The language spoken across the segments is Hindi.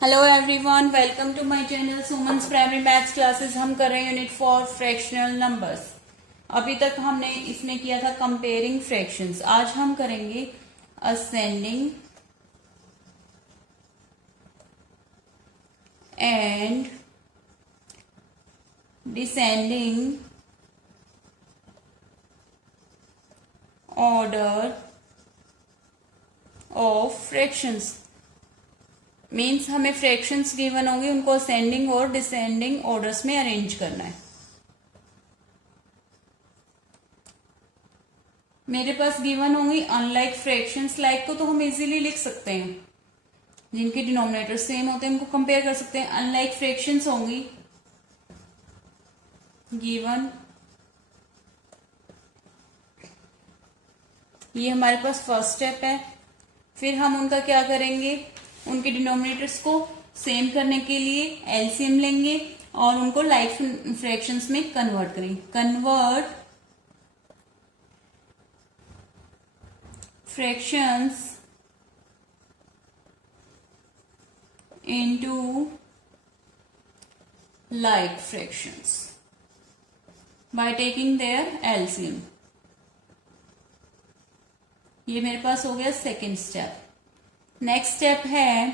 Hello everyone, welcome to my channel Suman's primary maths classes. हम कर रहे हैं यूनिट 4 फ्रैक्शनल नंबर्स। अभी तक हमने इसमें किया था कंपेयरिंग फ्रैक्शंस। आज हम करेंगे ascending and descending order of fractions. Means हमें फ्रैक्शंस गिवन होंगे, उनको असेंडिंग और डिसेंडिंग ऑर्डर्स में अरेंज करना है। मेरे पास गिवन होंगी अनलाइक फ्रैक्शंस। लाइक को तो हम इजीली लिख सकते हैं, जिनके डिनोमिनेटर सेम होते हैं उनको कंपेयर कर सकते हैं। अनलाइक फ्रैक्शंस होंगी गिवन, ये हमारे पास फर्स्ट स्टेप है। फिर हम उनका क्या करेंगे, उनके डिनोमिनेटर्स को सेम करने के लिए एलसीएम लेंगे और उनको लाइक फ्रैक्शंस में कन्वर्ट करेंगे। Convert fractions into like fractions by taking their LCM. ये मेरे पास हो गया सेकेंड स्टेप। नेक्स्ट स्टेप है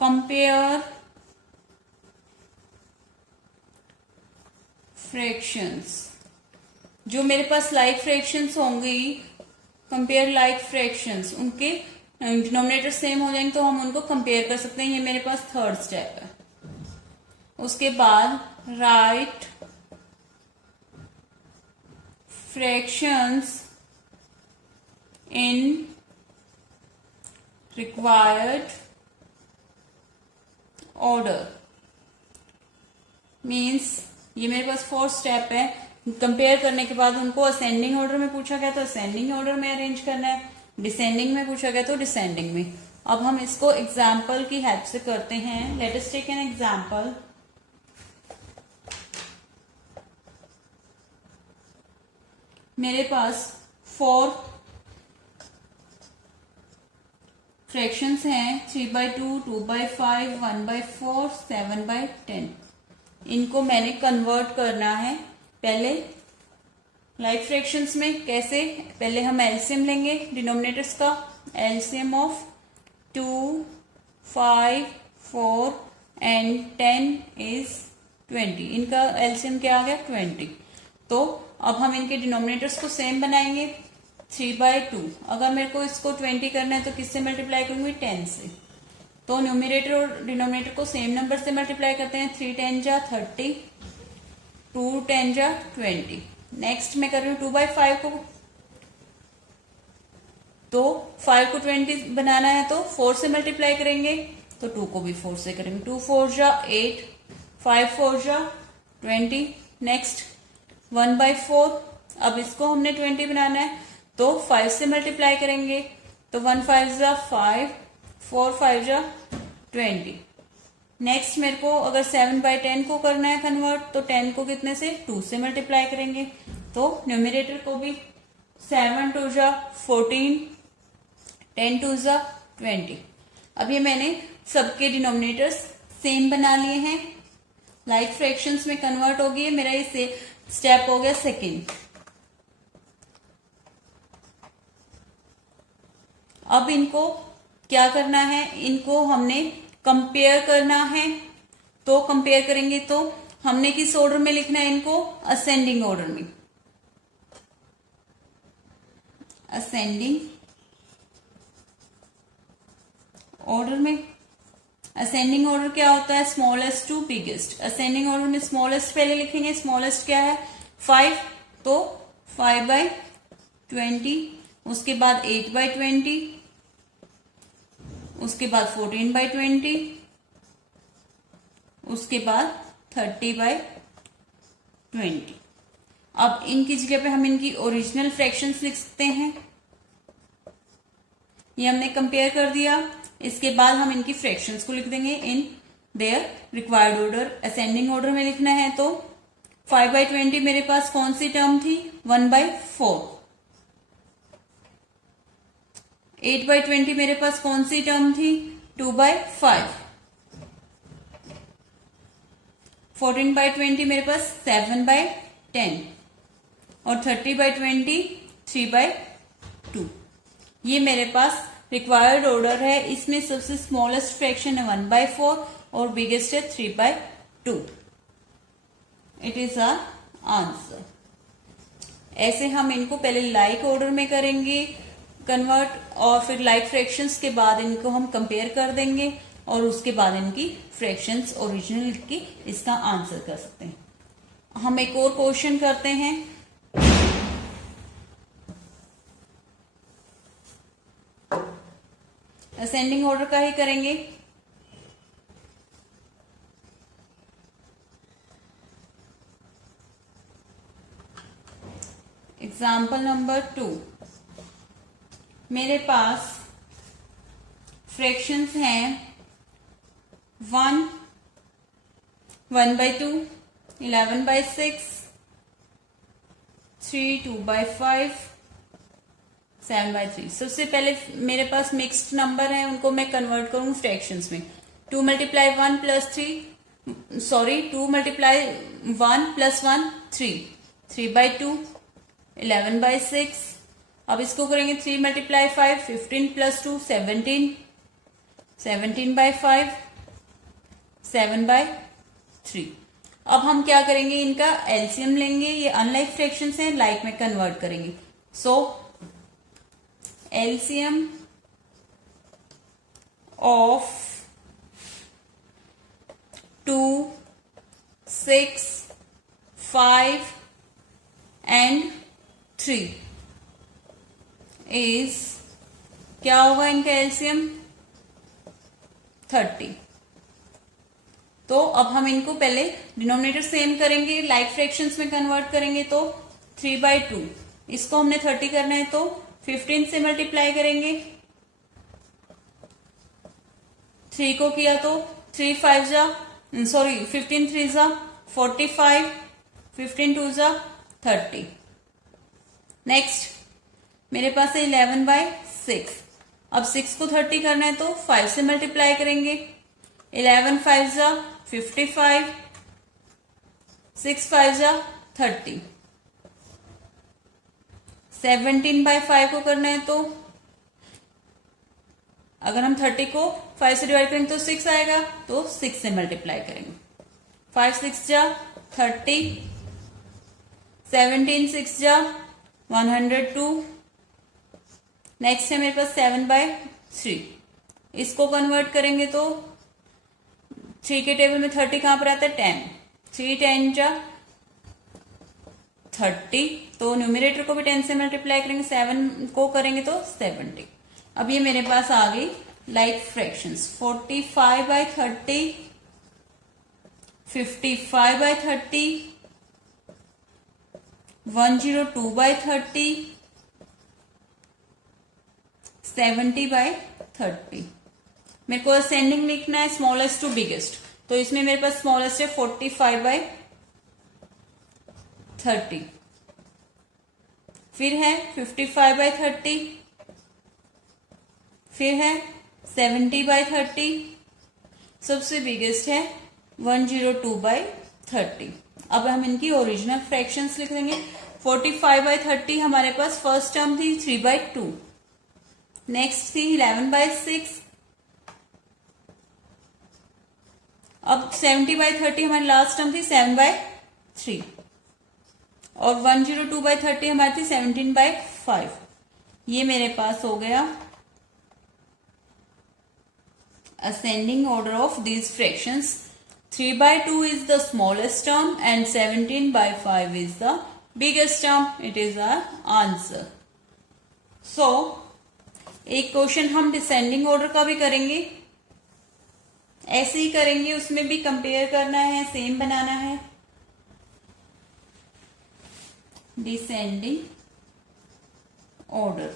कंपेयर फ्रैक्शंस। जो मेरे पास लाइक फ्रैक्शंस होंगी, कंपेयर लाइक फ्रैक्शंस, उनके डिनोमिनेटर सेम हो जाएंगे तो हम उनको कंपेयर कर सकते हैं। ये मेरे पास थर्ड स्टेप है। उसके बाद राइट फ्रैक्शंस इन रिक्वायर्ड ऑर्डर। मीन्स ये मेरे पास फोर्थ स्टेप है। कंपेयर करने के बाद उनको असेंडिंग ऑर्डर में पूछा गया तो असेंडिंग ऑर्डर में अरेंज करना है, डिसेंडिंग में पूछा गया तो डिसेंडिंग में। अब हम इसको एग्जाम्पल की हेल्प से करते हैं। Let us take an example. मेरे पास 4 फ्रैक्शंस हैं, 3/2, 2/5, 1/4, 7/10। इनको मैंने कन्वर्ट करना है। पहले लाइक फ्रैक्शंस में कैसे, पहले हम एलसीएम लेंगे डिनोमिनेटर्स का। LCM of 2, 5, 4 and 10 is 20। इनका एलसीएम क्या आ गया, 20। तो अब हम इनके डिनोमिनेटर्स को सेम बनाएंगे। 3/2, अगर मेरे को इसको 20 करना है तो किससे मल्टीप्लाई करूंगी, 10 से। तो न्यूमिनेटर और डिनोमिनेटर को सेम नंबर से मल्टीप्लाई करते हैं। 3 10 जा 30, 2 10 जा 20। नेक्स्ट मैं कर रही हूँ 2/5 को, तो 5 को 20 बनाना है तो 4 से मल्टीप्लाई करेंगे, तो 2 को भी 4 से करेंगे। 2 4 जा 8, 5 4 जा 20। नेक्स्ट 1/4, अब इसको हमने 20 बनाना है तो 5 से मल्टीप्लाई करेंगे, तो 1 5 जा 5, 4 5 जा 20। नेक्स्ट मेरे को अगर 7/10 को करना है कन्वर्ट, तो 10 को कितने से, 2 से मल्टीप्लाई करेंगे, तो न्यूमिनेटर को भी 7 2 जा 14, 10 2 जा 20। अब ये मैंने सबके डिनोमिनेटर्स सेम बना लिए हैं, लाइक फ्रैक्शंस में कन्वर्ट हो गई। मेरा ये स्टेप हो गया सेकेंड। अब इनको क्या करना है, इनको हमने कंपेयर करना है। तो कंपेयर करेंगे तो हमने किस ऑर्डर में लिखना है इनको, असेंडिंग ऑर्डर में। असेंडिंग ऑर्डर में। असेंडिंग ऑर्डर क्या होता है, smallest to biggest. Ascending order में स्मॉलेस्ट पहले लिखेंगे। स्मॉलेस्ट क्या है, 5, तो 5/20, उसके बाद 8/20, उसके बाद 14/20, उसके बाद 30/20। अब इनकी जगह पे हम इनकी ओरिजिनल फ्रैक्शंस लिख सकते हैं। ये हमने कंपेयर कर दिया। इसके बाद हम इनकी फ्रैक्शंस को लिख देंगे in their required order. Ascending order में लिखना है तो 5/20 मेरे पास कौन सी टर्म थी, 1/4। 8/20 मेरे पास कौन सी टर्म थी, 2/5। 14/20 मेरे पास 7/10 और 30/20 3/2। ये मेरे पास रिक्वायर्ड ऑर्डर है। इसमें सबसे स्मॉलेस्ट फ्रैक्शन है 1/4 और बिगेस्ट है 3/2। It is our answer. ऐसे हम इनको पहले लाइक ऑर्डर में करेंगे कन्वर्ट और फिर लाइक फ्रैक्शंस के बाद इनको हम कंपेयर कर देंगे और उसके बाद इनकी फ्रैक्शंस ओरिजिनल की इसका आंसर कर सकते हैं। हम एक और क्वेश्चन करते हैं। असेंडिंग ऑर्डर का ही करेंगे। Example number 2। मेरे पास फ्रैक्शंस हैं 1, 1/2, 11/6, 3, 2/5, 7/3। सबसे पहले मेरे पास मिक्स्ड नंबर है, उनको मैं कन्वर्ट करूं फ्रैक्शंस में। 2 × 1 + 3 सॉरी 2 × 1 + 1 3, 3/2, 11/6। अब इसको करेंगे 3 × 5 15 + 2 17, 17/5, 7/3। अब हम क्या करेंगे, इनका एलसीएम लेंगे। ये अनलाइक फ्रैक्शंस हैं, लाइक में कन्वर्ट करेंगे। सो एलसीएम ऑफ 2, 6, 5 एंड 3 इज, क्या होगा इनका एलसीएम 30। तो अब हम इनको पहले डिनोमिनेटर सेम करेंगे, लाइक फ्रैक्शंस में कन्वर्ट करेंगे। तो 3/2 इसको हमने 30 करना है तो 15 से मल्टीप्लाई करेंगे। 3 को किया तो 3 5 जा सॉरी 15 3 जा 45, 15 2 जा 30। नेक्स्ट मेरे पास है 11/6। अब 6 को 30 करना है तो 5 से मल्टीप्लाई करेंगे। 11 5 जा 55, 6 5 जा 30। 17/5 को करना है तो अगर हम 30 को 5 से डिवाइड करेंगे तो 6 आएगा, तो 6 से मल्टीप्लाई करेंगे। 5 6 जा 30, 17 6 जा 102। नेक्स्ट है मेरे पास 7/3। इसको कन्वर्ट करेंगे तो 3 के टेबल में 30 कहां पर आता है 10, 3 10 जा 30। तो न्यूमिनेटर को भी 10 से मल्टीप्लाई करेंगे, 7 को करेंगे तो 70। अब ये मेरे पास आ गई लाइक फ्रैक्शंस। 45/30, 55/30, 102/30, 70/30। मेरे को असेंडिंग लिखना है स्मॉलेस्ट टू बिगेस्ट, तो इसमें मेरे पास स्मॉलेस्ट है 45/30, फिर है 55/30, फिर है 70/30, सबसे बिगेस्ट है 102/30। अब हम इनकी ओरिजिनल फ्रैक्शंस लिख देंगे। 45/30 हमारे पास फर्स्ट टर्म थी 3/2, नेक्स्ट थी 11/6। अब 70/30 हमारी लास्ट टर्म थी 7/3 और 102/30 हमारी थी 17/5। ये मेरे पास हो गया ascending order of these fractions. 3/2 is the smallest term and 17/5 is the biggest term. It is our answer. So एक क्वेश्चन हम डिसेंडिंग ऑर्डर का भी करेंगे, ऐसे ही करेंगे, उसमें भी कंपेयर करना है, सेम बनाना है। डिसेंडिंग ऑर्डर,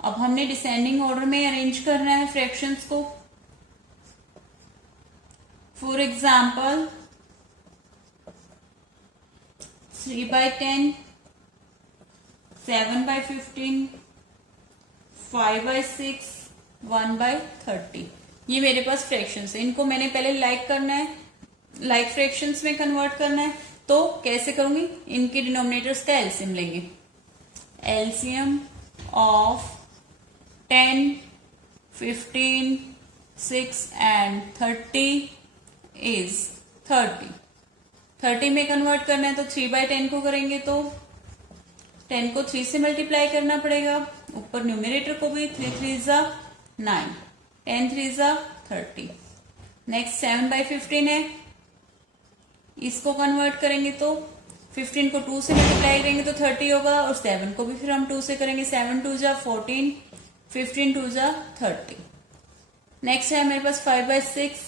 अब हमने डिसेंडिंग ऑर्डर में अरेंज करना है फ्रैक्शंस को। For example 3/10, 7/15, 5/6, 1/30। ये मेरे पास फ्रैक्शंस है, इनको मैंने पहले लाइक करना है, लाइक फ्रैक्शंस में कन्वर्ट करना है। तो कैसे करूंगी, इनके डिनोमिनेटर्स का एलसीएम लेंगे। LCM of 10, 15, 6 and 30 is 30। 30 में कन्वर्ट करना है तो 3/10 को करेंगे तो 10 को 3 से मल्टीप्लाई करना पड़ेगा, ऊपर न्यूमरेटर को भी, 3 3 जा 9, 10 3 जा 30। नेक्स्ट 7/15 है, इसको कन्वर्ट करेंगे तो 15 को 2 से मल्टीप्लाई करेंगे तो 30 होगा, और 7 को भी फिर हम 2 से करेंगे, 7 2 जा 14, 15 2 जा 30। नेक्स्ट है मेरे पास 5/6,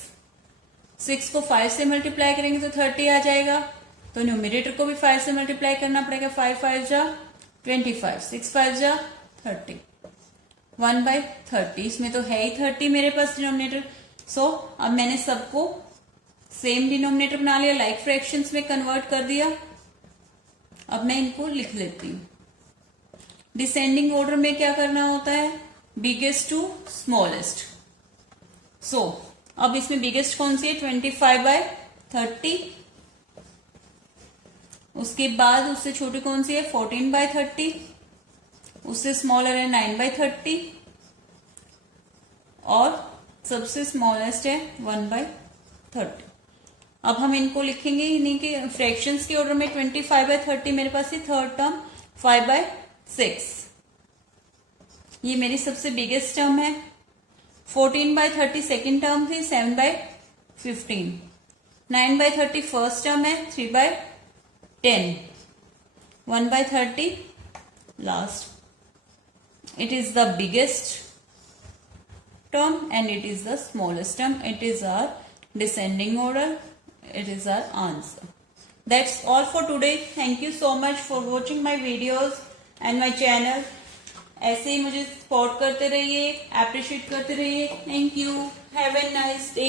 6 को 5 से मल्टीप्लाई करेंगे तो 30 आ जाएगा, तो न्यूमरेटर को भी 5 से मल्टीप्लाई करना पड़ेगा, 5 5 जा 25, 6 5 जा 30, 1/30। इसमें तो है ही 30 मेरे पास डिनोमिनेटर। सो अब मैंने सबको सेम डिनोमिनेटर बना लिया, लाइक फ्रैक्शंस में कन्वर्ट कर दिया। अब मैं इनको लिख लेती हूँ। डिसेंडिंग ऑर्डर में क्या करना होता है, बिगेस्ट टू स्मॉलेस्ट। सो अब इसमें बिगेस्ट कौन सी है, 25/30। उसके बाद उससे छोटी कौन सी है, 14/30। उससे स्मॉलर है 9/30, और सबसे स्मॉलेस्ट है 1/30। अब हम इनको लिखेंगे इन्हीं के फ्रैक्शंस के ऑर्डर में। 25/30 मेरे पास है थर्ड टर्म, 5/6 ये मेरी सबसे बिगेस्ट टर्म है, 14/30 सेकेंड टर्म थी, 7/15, 9/30 फर्स्ट टर्म है, 3/10, 1/30 last. It is the biggest term and it is the smallest term. It is our descending order. It is our answer. That's all for today. Thank you so much for watching my videos and my channel. ऐसे ही मुझे सपोर्ट करते रहिए, अप्रिशिएट करते रहिए। Thank you, have a nice day.